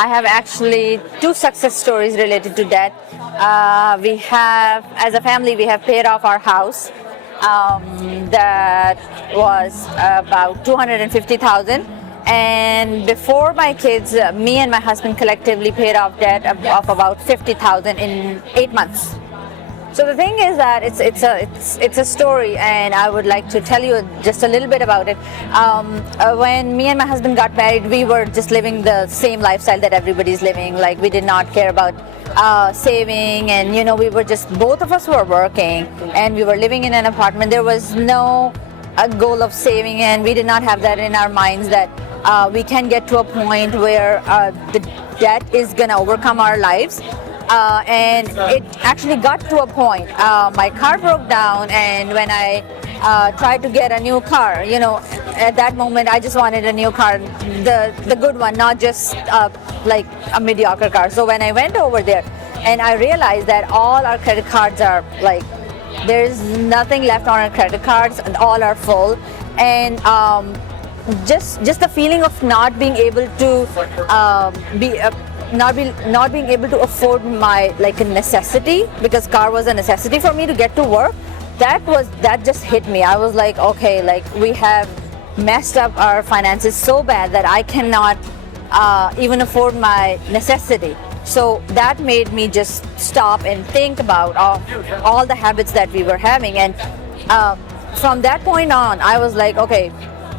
I have actually two success stories related to debt. We have, as a family, we have paid off our house. That was about 250,000. And before my kids, me and my husband collectively paid off debt of about 50,000 in 8 months. So the thing is that it's a story, and I would like to tell you just a little bit about it. When me and my husband got married, we were just living the same lifestyle that everybody's living. Like, we did not care about saving, and we were just, both of us were working, and we were living in an apartment. There was no goal of saving, and we did not have that in our minds that we can get to a point where the debt is gonna overcome our lives. And it actually got to a point. My car broke down, and when I tried to get a new car, at that moment I just wanted a new car, the good one, not just like a mediocre car. So when I went over there, and I realized that all our credit cards are like, there's nothing left on our credit cards, and all are full, and just the feeling of not being able to not being able to afford my, like, a necessity, because car was a necessity for me to get to work. That just hit me. I was like, okay, like, we have messed up our finances so bad that I cannot even afford my necessity. So that made me just stop and think about all the habits that we were having. And from that point on, I was like, okay,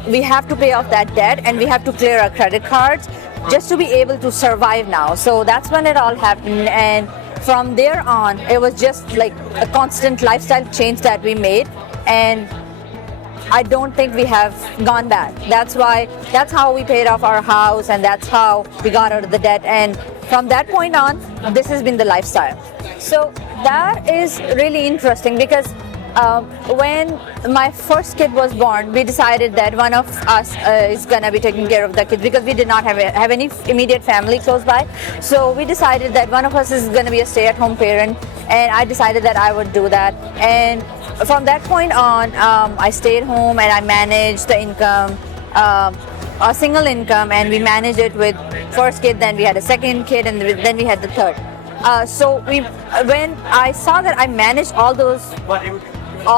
we have to pay off that debt, and we have to clear our credit cards just to be able to survive now. So that's when it all happened, and from there on, it was just like a constant lifestyle change that we made, and I don't think we have gone back. That's how we paid off our house, and that's how we got out of the debt, and from that point on, this has been the lifestyle. So that is really interesting, because when my first kid was born, we decided that one of us is going to be taking care of the kids, because we did not have any immediate family close by. So we decided that one of us is going to be a stay-at-home parent, and I decided that I would do that. And from that point on, I stayed home, and I managed the income, a single income, and we managed it with first kid, then we had a second kid, and then we had the third. So when I saw that I managed all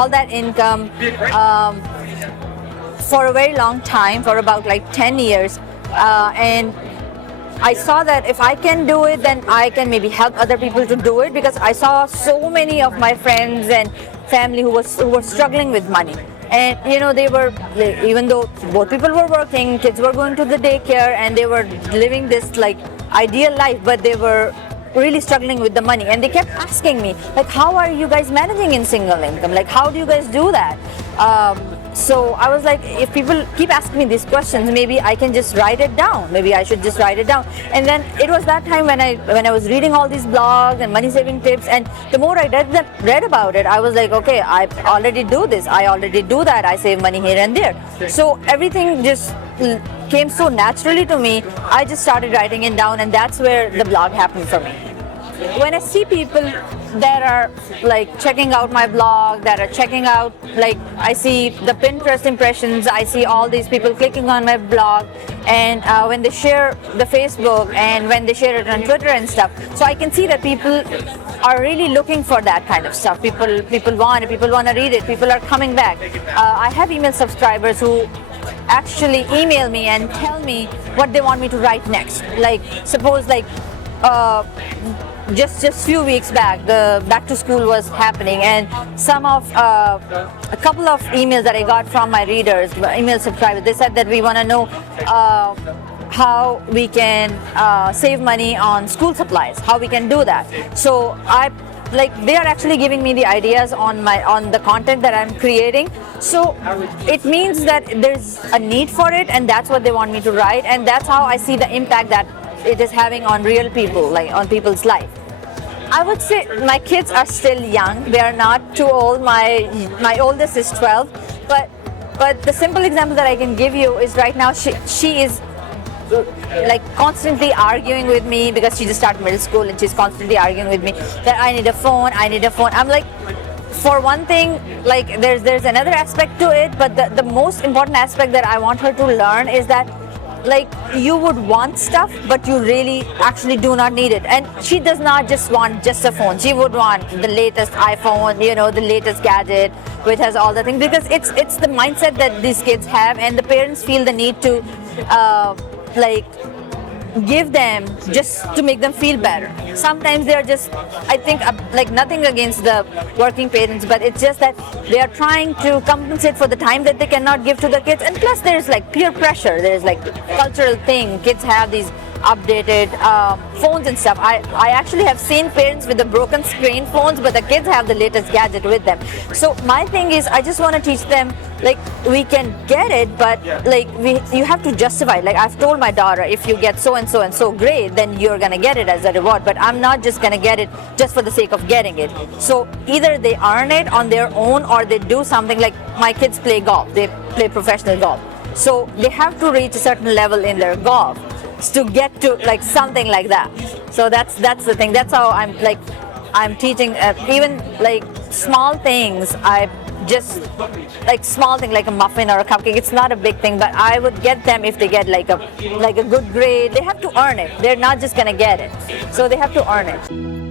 that income for a very long time, for about like 10 years, and I saw that if I can do it, then I can maybe help other people to do it, because I saw so many of my friends and family who were struggling with money. And they were, even though both people were working, kids were going to the daycare, and they were living this like ideal life, but they were really struggling with the money, and they kept asking me, like, how are you guys managing in single income? Like, how do you guys do that? So I was like, if people keep asking me these questions, maybe I can just write it down. Maybe I should just write it down. And then it was that time when I was reading all these blogs and money saving tips, and the more I read about it, I was like, okay, I already do this, I already do that, I save money here and there. So everything just came so naturally to me. I just started writing it down, and that's where the blog happened for me. When I see people that are like checking out my blog, that are checking out, like, I see the Pinterest impressions, I see all these people clicking on my blog, and when they share the Facebook, and when they share it on Twitter and stuff, so I can see that people are really looking for that kind of stuff. People want to read it, people are coming back. I have email subscribers who actually email me and tell me what they want me to write next. Like, suppose, like, just few weeks back, the back to school was happening, and a couple of emails that I got from my readers, email subscribers, they said that we want to know how we can save money on school supplies, how we can do that. So they are actually giving me the ideas on the content that I'm creating. So it means that there's a need for it, and that's what they want me to write, and that's how I see the impact that it is having on real people, like on people's life. I would say my kids are still young. They are not too old. My oldest is 12, but the simple example that I can give you is right now she is like constantly arguing with me, because she just started middle school, and she's constantly arguing with me that I need a phone. I'm like, for one thing, like, there's another aspect to it, but the most important aspect that I want her to learn is that like you would want stuff, but you really actually do not need it. And she does not just want just a phone. She would want the latest iPhone, you know, the latest gadget, which has all the things, because it's the mindset that these kids have, and the parents feel the need to like give them just to make them feel better. Sometimes they're just, I think, like nothing against the working parents, but it's just that they are trying to compensate for the time that they cannot give to the kids. And plus there's like peer pressure, there's like cultural thing, kids have these updated phones and stuff. I actually have seen parents with the broken screen phones, but the kids have the latest gadget with them. So my thing is, I just want to teach them, like, we can get it, but like you have to justify. Like I've told my daughter, if you get so and so and so great, then you're gonna get it as a reward, but I'm not just gonna get it just for the sake of getting it. So either they earn it on their own, or they do something. Like my kids play golf, they play professional golf, so they have to reach a certain level in their golf to get to like something like that. So that's the thing. That's how I'm teaching, even like small things. I just like small thing like a muffin or a cupcake. It's not a big thing, but I would get them if they get like a good grade. They have to earn it. They're not just gonna get it, so they have to earn it.